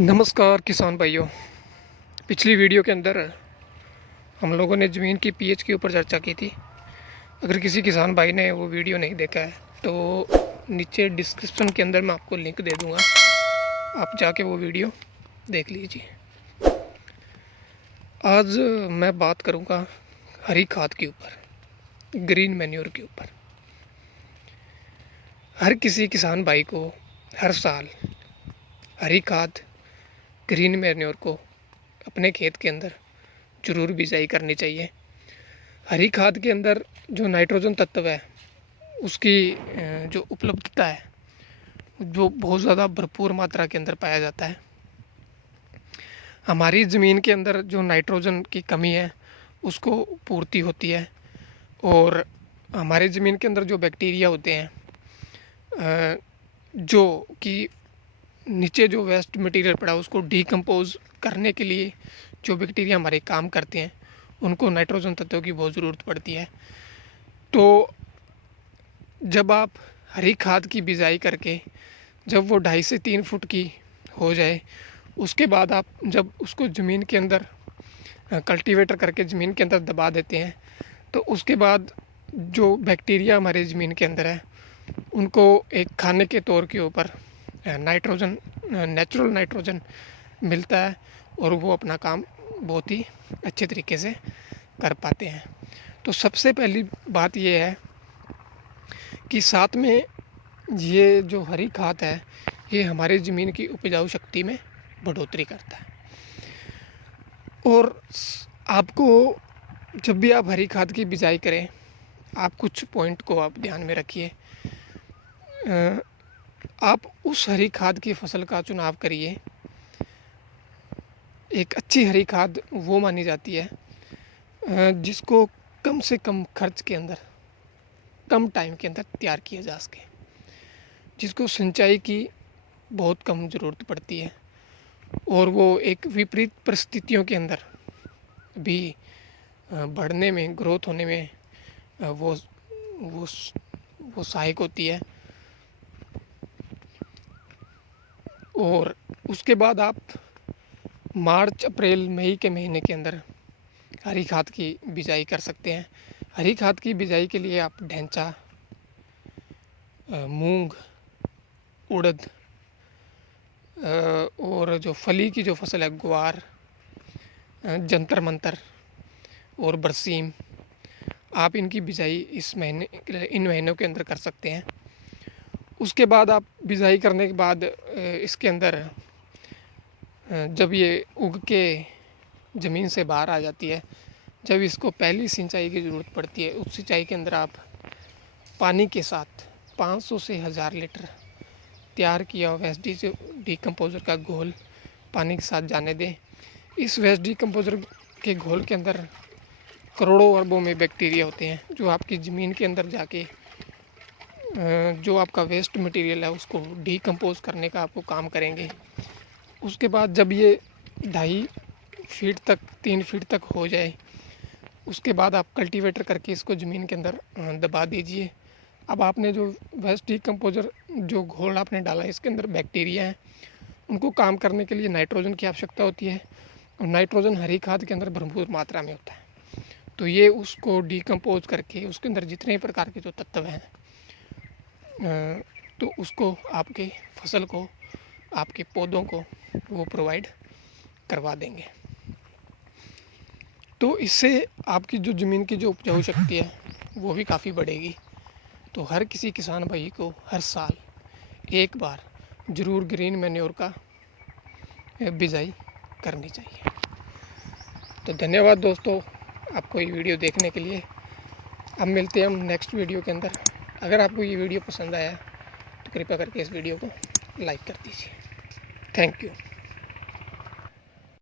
नमस्कार किसान भाइयों। पिछली वीडियो के अंदर हम लोगों ने ज़मीन की पीएच के ऊपर चर्चा की थी। अगर किसी किसान भाई ने वो वीडियो नहीं देखा है तो नीचे डिस्क्रिप्शन के अंदर मैं आपको लिंक दे दूँगा, आप जाके वो वीडियो देख लीजिए। आज मैं बात करूँगा हरी खाद के ऊपर, ग्रीन मैन्योर के ऊपर। हर किसी किसान भाई को हर साल हरी खाद, ग्रीन मैन्योर को अपने खेत के अंदर ज़रूर बिजाई करनी चाहिए। हरी खाद के अंदर जो नाइट्रोजन तत्व है उसकी जो उपलब्धता है जो बहुत ज़्यादा भरपूर मात्रा के अंदर पाया जाता है। हमारी ज़मीन के अंदर जो नाइट्रोजन की कमी है उसको पूर्ति होती है, और हमारी ज़मीन के अंदर जो बैक्टीरिया होते हैं जो कि नीचे जो वेस्ट मटेरियल पड़ा उसको डीकम्पोज करने के लिए जो बैक्टीरिया हमारे काम करते हैं उनको नाइट्रोजन तत्वों की बहुत ज़रूरत पड़ती है। तो जब आप हरी खाद की बिजाई करके जब वो 2.5 से 3 फुट की हो जाए, उसके बाद आप जब उसको ज़मीन के अंदर कल्टीवेटर करके ज़मीन के अंदर दबा देते हैं तो उसके बाद जो बैक्टीरिया हमारे ज़मीन के अंदर है उनको एक खाने के तौर के ऊपर नाइट्रोजन, नेचुरल नाइट्रोजन मिलता है और वो अपना काम बहुत ही अच्छे तरीके से कर पाते हैं। तो सबसे पहली बात ये है कि साथ में ये जो हरी खाद है ये हमारे ज़मीन की उपजाऊ शक्ति में बढ़ोतरी करता है। और आपको जब भी आप हरी खाद की बिजाई करें, आप कुछ पॉइंट को आप ध्यान में रखिए। आप उस हरी खाद की फसल का चुनाव करिए। एक अच्छी हरी खाद वो मानी जाती है जिसको कम से कम खर्च के अंदर, कम टाइम के अंदर तैयार किया जा सके, जिसको सिंचाई की बहुत कम ज़रूरत पड़ती है और वो एक विपरीत परिस्थितियों के अंदर भी बढ़ने में, ग्रोथ होने में वो सहायक होती है। और उसके बाद आप मार्च, अप्रैल, मई के महीने के अंदर हरी खाद की बिजाई कर सकते हैं। हरी खाद की बिजाई के लिए आप ढैंचा, मूंग, उड़द और जो फली की जो फसल है ग्वार, जंतर मंतर और बरसीम, आप इनकी बिजाई इन महीनों के अंदर कर सकते हैं। उसके बाद आप बिजाई करने के बाद इसके अंदर जब ये उग के ज़मीन से बाहर आ जाती है, जब इसको पहली सिंचाई की ज़रूरत पड़ती है, उस सिंचाई के अंदर आप पानी के साथ 500 से 1000 लीटर तैयार किया वेस्ट डीकम्पोज़र का घोल पानी के साथ जाने दें। इस वेस्ट डीकम्पोज़र के घोल के अंदर करोड़ों अरबों में बैक्टीरिया होते हैं जो आपकी ज़मीन के अंदर जाके जो आपका वेस्ट मटेरियल है उसको डीकम्पोज करने का आपको काम करेंगे। उसके बाद जब ये 2.5 फीट तक, 3 फीट तक हो जाए, उसके बाद आप कल्टीवेटर करके इसको ज़मीन के अंदर दबा दीजिए। अब आपने जो वेस्ट डीकम्पोज़र जो घोल आपने डाला है इसके अंदर बैक्टीरिया हैं, उनको काम करने के लिए नाइट्रोजन की आवश्यकता होती है और नाइट्रोजन हरी खाद के अंदर भरपूर मात्रा में होता है। तो ये उसको डीकम्पोज करके उसके अंदर जितने प्रकार के जो तत्व हैं तो उसको आपके फसल को, आपके पौधों को वो प्रोवाइड करवा देंगे। तो इससे आपकी जो ज़मीन की जो उपजाऊ शक्ति है वो भी काफ़ी बढ़ेगी। तो हर किसी किसान भाई को हर साल एक बार ज़रूर ग्रीन मैन्योर का बिजाई करनी चाहिए। तो धन्यवाद दोस्तों आपको ये वीडियो देखने के लिए। अब मिलते हैं हम नेक्स्ट वीडियो के अंदर। अगर आपको ये वीडियो पसंद आया तो कृपया करके इस वीडियो को लाइक कर दीजिए। Thank you.